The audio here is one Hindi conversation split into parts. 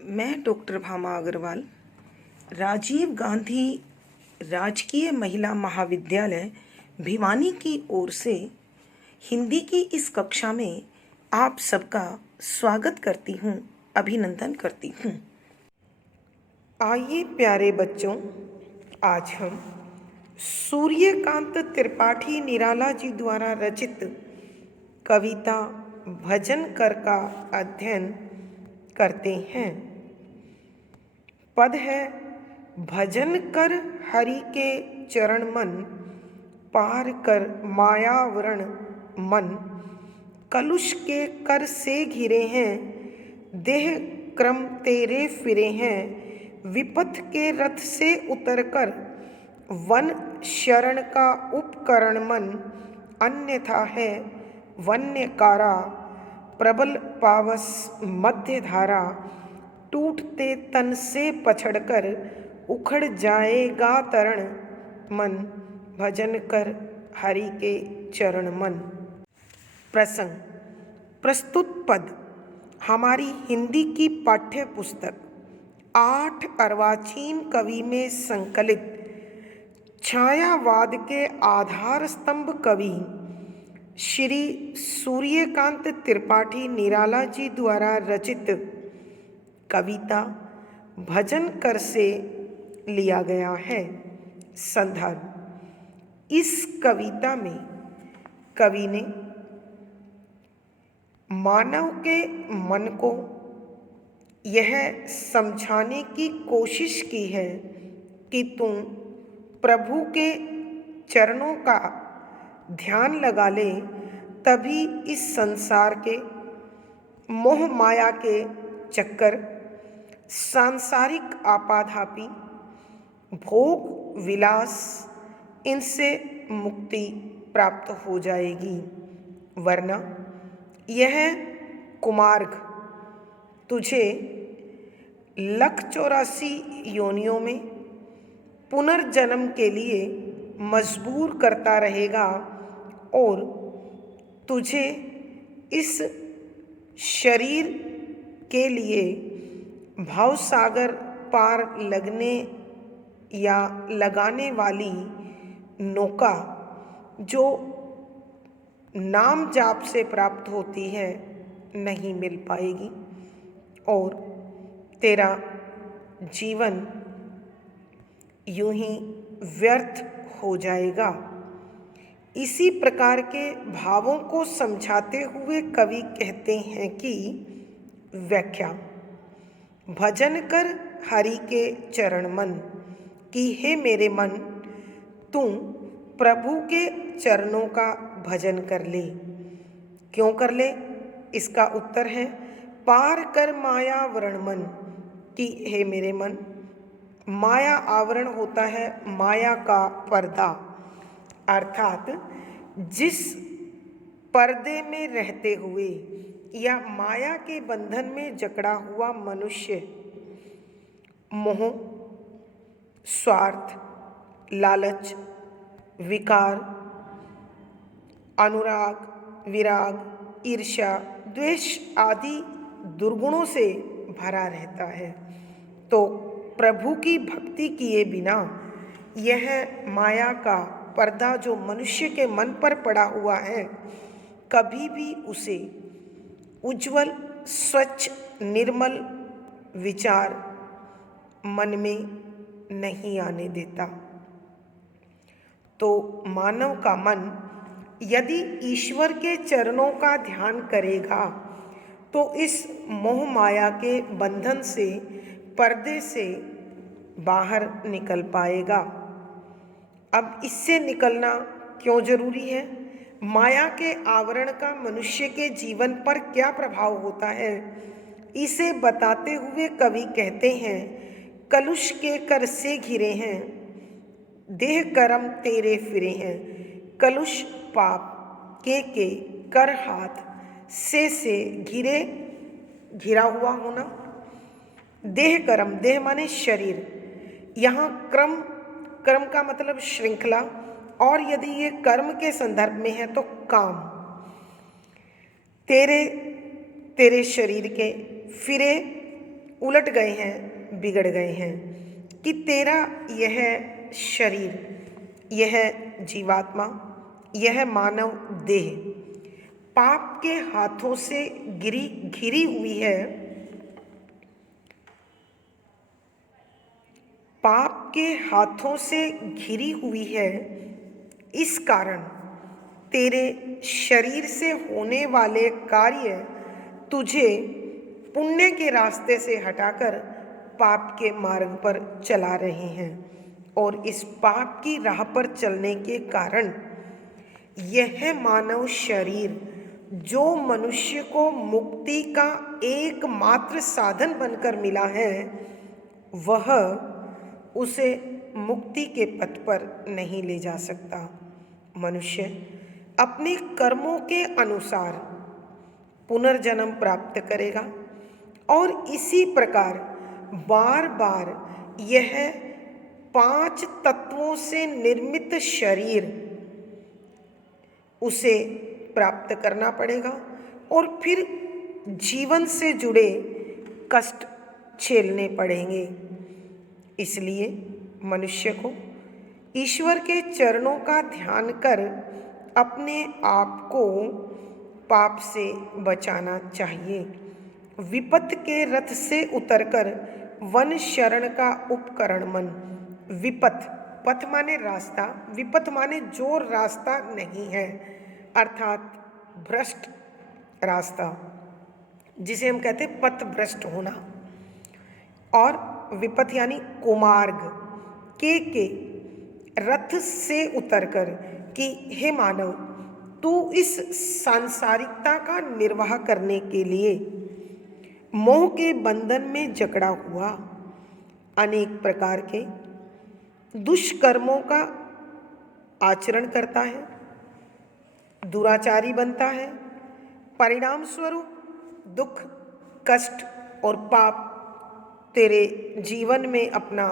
मैं डॉक्टर भामा अग्रवाल राजीव गांधी राजकीय महिला महाविद्यालय भिवानी की ओर से हिंदी की इस कक्षा में आप सबका स्वागत करती हूँ, अभिनंदन करती हूँ। आइए प्यारे बच्चों, आज हम सूर्यकांत त्रिपाठी निराला जी द्वारा रचित कविता भजन कर का अध्ययन करते हैं। पद है, भजन कर हरि के चरण मन, पार कर मायावरण मन, कलुष के कर से घिरे हैं, देह क्रम तेरे फिरे हैं, विपथ के रथ से उतर कर वन शरण का उपकरण मन, अन्यथा है वन्यकारा, प्रबल पावस मध्य धारा, टूटते तन से पछड़कर उखड़ जाएगा तरण मन, भजन कर हरि के चरण मन। प्रसंग, प्रस्तुत पद हमारी हिंदी की पाठ्य पुस्तक 8 अर्वाचीन कवि में संकलित छायावाद के आधार स्तंभ कवि श्री सूर्यकांत त्रिपाठी निराला जी द्वारा रचित कविता भजन कर से लिया गया है। संदर्भ, इस कविता में कवि ने मानव के मन को यह समझाने की कोशिश की है कि तुम प्रभु के चरणों का ध्यान लगा ले, तभी इस संसार के मोह माया के चक्कर, सांसारिक आपाधापी, भोग विलास, इनसे मुक्ति प्राप्त हो जाएगी। वरना यह कुमार्ग तुझे 184 योनियों में पुनर्जन्म के लिए मजबूर करता रहेगा और तुझे इस शरीर के लिए भवसागर पार लगने या लगाने वाली नौका जो नाम जाप से प्राप्त होती है नहीं मिल पाएगी और तेरा जीवन यूं ही व्यर्थ हो जाएगा। इसी प्रकार के भावों को समझाते हुए कवि कहते हैं कि व्याख्या, भजन कर हरि के चरण मन, कि हे मेरे मन, तू प्रभु के चरणों का भजन कर ले। क्यों कर ले? इसका उत्तर है, पार कर मायावरण मन, कि हे मेरे मन, माया आवरण होता है माया का पर्दा, अर्थात जिस पर्दे में रहते हुए या माया के बंधन में जकड़ा हुआ मनुष्य मोह, स्वार्थ, लालच, विकार, अनुराग, विराग, ईर्ष्या, द्वेष आदि दुर्गुणों से भरा रहता है। तो प्रभु की भक्ति किए बिना यह माया का पर्दा जो मनुष्य के मन पर पड़ा हुआ है, कभी भी उसे उज्जवल, स्वच्छ, निर्मल विचार मन में नहीं आने देता। तो मानव का मन यदि ईश्वर के चरणों का ध्यान करेगा तो इस मोह माया के बंधन से, पर्दे से बाहर निकल पाएगा। अब इससे निकलना क्यों जरूरी है? माया के आवरण का मनुष्य के जीवन पर क्या प्रभाव होता है, इसे बताते हुए कवि कहते हैं, कलुष के कर से घिरे हैं, देह कर्म तेरे फिरे हैं। कलुष पाप, के कर हाथ, से घिरे, घिरा हुआ होना, देह कर्म, देह माने शरीर, यहाँ क्रम, कर्म का मतलब श्रृंखला, और यदि ये कर्म के संदर्भ में है तो काम, तेरे शरीर के फिरे उलट गए हैं, बिगड़ गए हैं कि तेरा यह शरीर, यह जीवात्मा, यह मानव देह पाप के हाथों से घिरी हुई है। पाप के हाथों से घिरी हुई है। इस कारण तेरे शरीर से होने वाले कार्य तुझे पुण्य के रास्ते से हटाकर पाप के मार्ग पर चला रहे हैं, और इस पाप की राह पर चलने के कारण यह मानव शरीर, जो मनुष्य को मुक्ति का एकमात्र साधन बनकर मिला है, वह उसे मुक्ति के पथ पर नहीं ले जा सकता। मनुष्य अपने कर्मों के अनुसार पुनर्जन्म प्राप्त करेगा और इसी प्रकार बार बार यह 5 तत्वों से निर्मित शरीर उसे प्राप्त करना पड़ेगा और फिर जीवन से जुड़े कष्ट झेलने पड़ेंगे। इसलिए मनुष्य को ईश्वर के चरणों का ध्यान कर अपने आप को पाप से बचाना चाहिए। विपत्त के रथ से उतरकर वन शरण का उपकरण मन। विपत्त, पथ माने रास्ता, विपत्त माने जो रास्ता नहीं है, अर्थात भ्रष्ट रास्ता, जिसे हम कहते हैं पथ भ्रष्ट होना। और विपत्त यानी कुमार्ग के रथ से उतरकर कि हे मानव, तू इस सांसारिकता का निर्वाह करने के लिए मोह के बंधन में जकड़ा हुआ अनेक प्रकार के दुष्कर्मों का आचरण करता है, दुराचारी बनता है। परिणाम स्वरूप दुख, कष्ट और पाप तेरे जीवन में अपना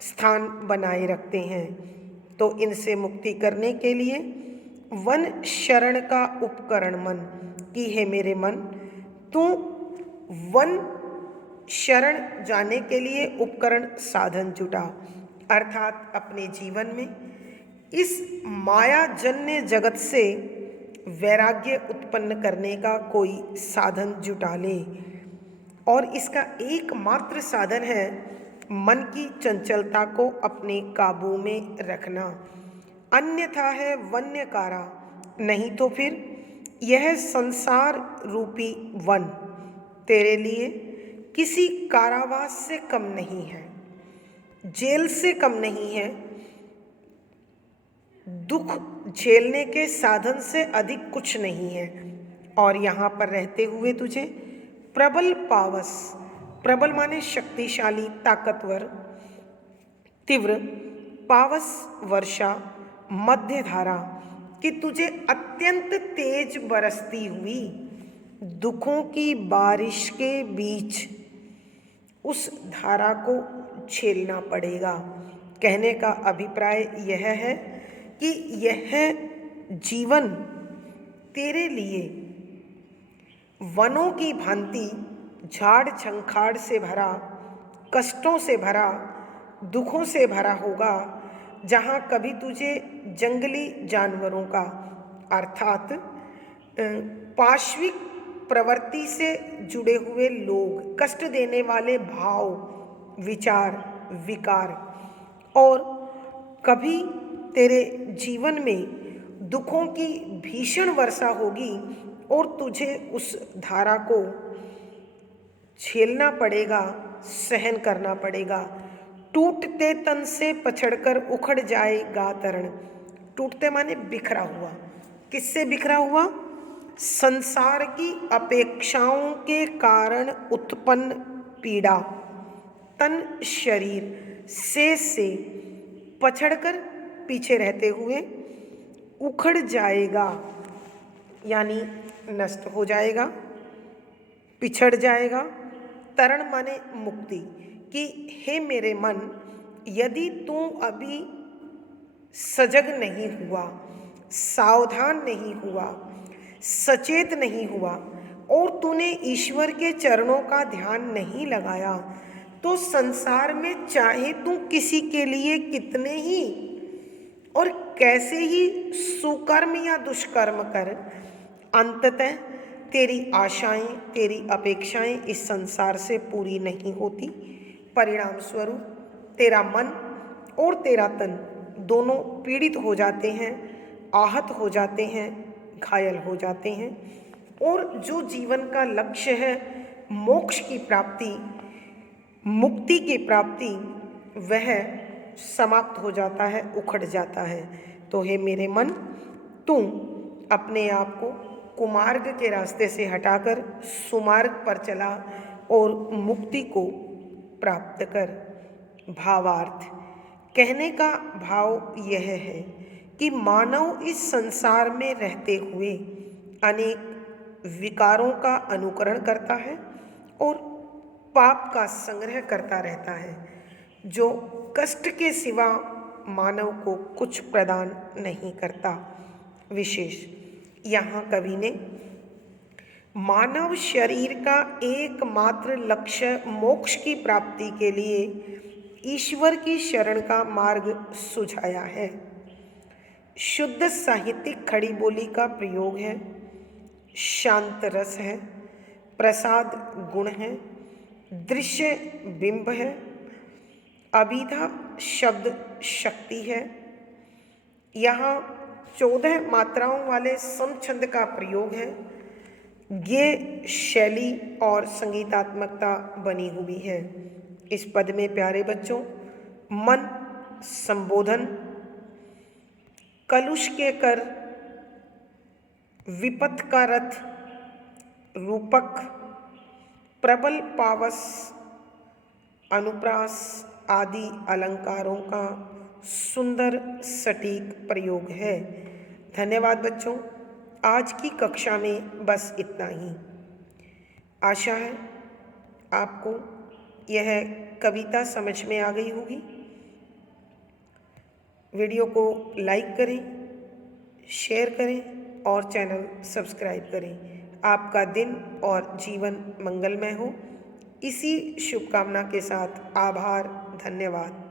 स्थान बनाए रखते हैं। तो इनसे मुक्ति करने के लिए वन शरण का उपकरण मन कि हे मेरे मन, तू वन शरण जाने के लिए उपकरण साधन जुटा, अर्थात अपने जीवन में इस मायाजन्य जगत से वैराग्य उत्पन्न करने का कोई साधन जुटा ले। और इसका एकमात्र साधन है मन की चंचलता को अपने काबू में रखना, अन्यथा है वन्यकारा। नहीं तो फिर यह संसार रूपी वन तेरे लिए किसी कारावास से कम नहीं है, जेल से कम नहीं है, दुख झेलने के साधन से अधिक कुछ नहीं है। और यहाँ पर रहते हुए तुझे प्रबल पावस, प्रबल माने शक्तिशाली, ताकतवर, तीव्र, पावस वर्षा, मध्य धारा कि तुझे अत्यंत तेज बरसती हुई दुखों की बारिश के बीच उस धारा को झेलना पड़ेगा। कहने का अभिप्राय यह है कि यह जीवन तेरे लिए वनों की भांति झाड़ झंखाड़ से भरा, कष्टों से भरा, दुखों से भरा होगा, जहाँ कभी तुझे जंगली जानवरों का अर्थात पाश्विक प्रवृत्ति से जुड़े हुए लोग, कष्ट देने वाले भाव, विचार, विकार, और कभी तेरे जीवन में दुखों की भीषण वर्षा होगी और तुझे उस धारा को झेलना पड़ेगा, सहन करना पड़ेगा। टूटते तन से पछड़कर उखड़ जाएगा तरण। टूटते माने बिखरा हुआ। किससे बिखरा हुआ? संसार की अपेक्षाओं के कारण उत्पन्न पीड़ा, तन शरीर से पछड़कर पीछे रहते हुए उखड़ जाएगा, यानी नष्ट हो जाएगा, पिछड़ जाएगा। तरण माने मुक्ति कि हे मेरे मन, यदि तू अभी सजग नहीं हुआ, सावधान नहीं हुआ, सचेत नहीं हुआ, और तूने ईश्वर के चरणों का ध्यान नहीं लगाया, तो संसार में चाहे तू किसी के लिए कितने ही और कैसे ही सुकर्म या दुष्कर्म कर, अंततः तेरी आशाएं, तेरी अपेक्षाएं इस संसार से पूरी नहीं होती। परिणाम स्वरूप तेरा मन और तेरा तन दोनों पीड़ित हो जाते हैं, आहत हो जाते हैं, घायल हो जाते हैं, और जो जीवन का लक्ष्य है मोक्ष की प्राप्ति, मुक्ति की प्राप्ति, वह समाप्त हो जाता है, उखड़ जाता है। तो हे मेरे मन, तू अपने आप को कुमार्ग के रास्ते से हटाकर सुमार्ग पर चला और मुक्ति को प्राप्त कर। भावार्थ: कहने का भाव यह है कि मानव इस संसार में रहते हुए अनेक विकारों का अनुकरण करता है और पाप का संग्रह करता रहता है, जो कष्ट के सिवा मानव को कुछ प्रदान नहीं करता। विशेष यहाँ कवि ने मानव शरीर का एकमात्र लक्ष्य मोक्ष की प्राप्ति के लिए ईश्वर की शरण का मार्ग सुझाया है। शुद्ध साहित्यिक खड़ी बोली का प्रयोग है, शांत रस है, प्रसाद गुण है, दृश्य बिंब है, अभिधा शब्द शक्ति है। यहाँ 14 मात्राओं वाले समछंद का प्रयोग है। ये शैली और संगीतात्मकता बनी हुई है। इस पद में प्यारे बच्चों, मन, संबोधन, कलुष के कर, विपथ का रथ, रूपक, प्रबल पावस, अनुप्रास आदि अलंकारों का सुंदर सटीक प्रयोग है। धन्यवाद बच्चों, आज की कक्षा में बस इतना ही। आशा है आपको यह कविता समझ में आ गई होगी। वीडियो को लाइक करें, शेयर करें और चैनल सब्सक्राइब करें। आपका दिन और जीवन मंगलमय हो, इसी शुभकामना के साथ आभार, धन्यवाद।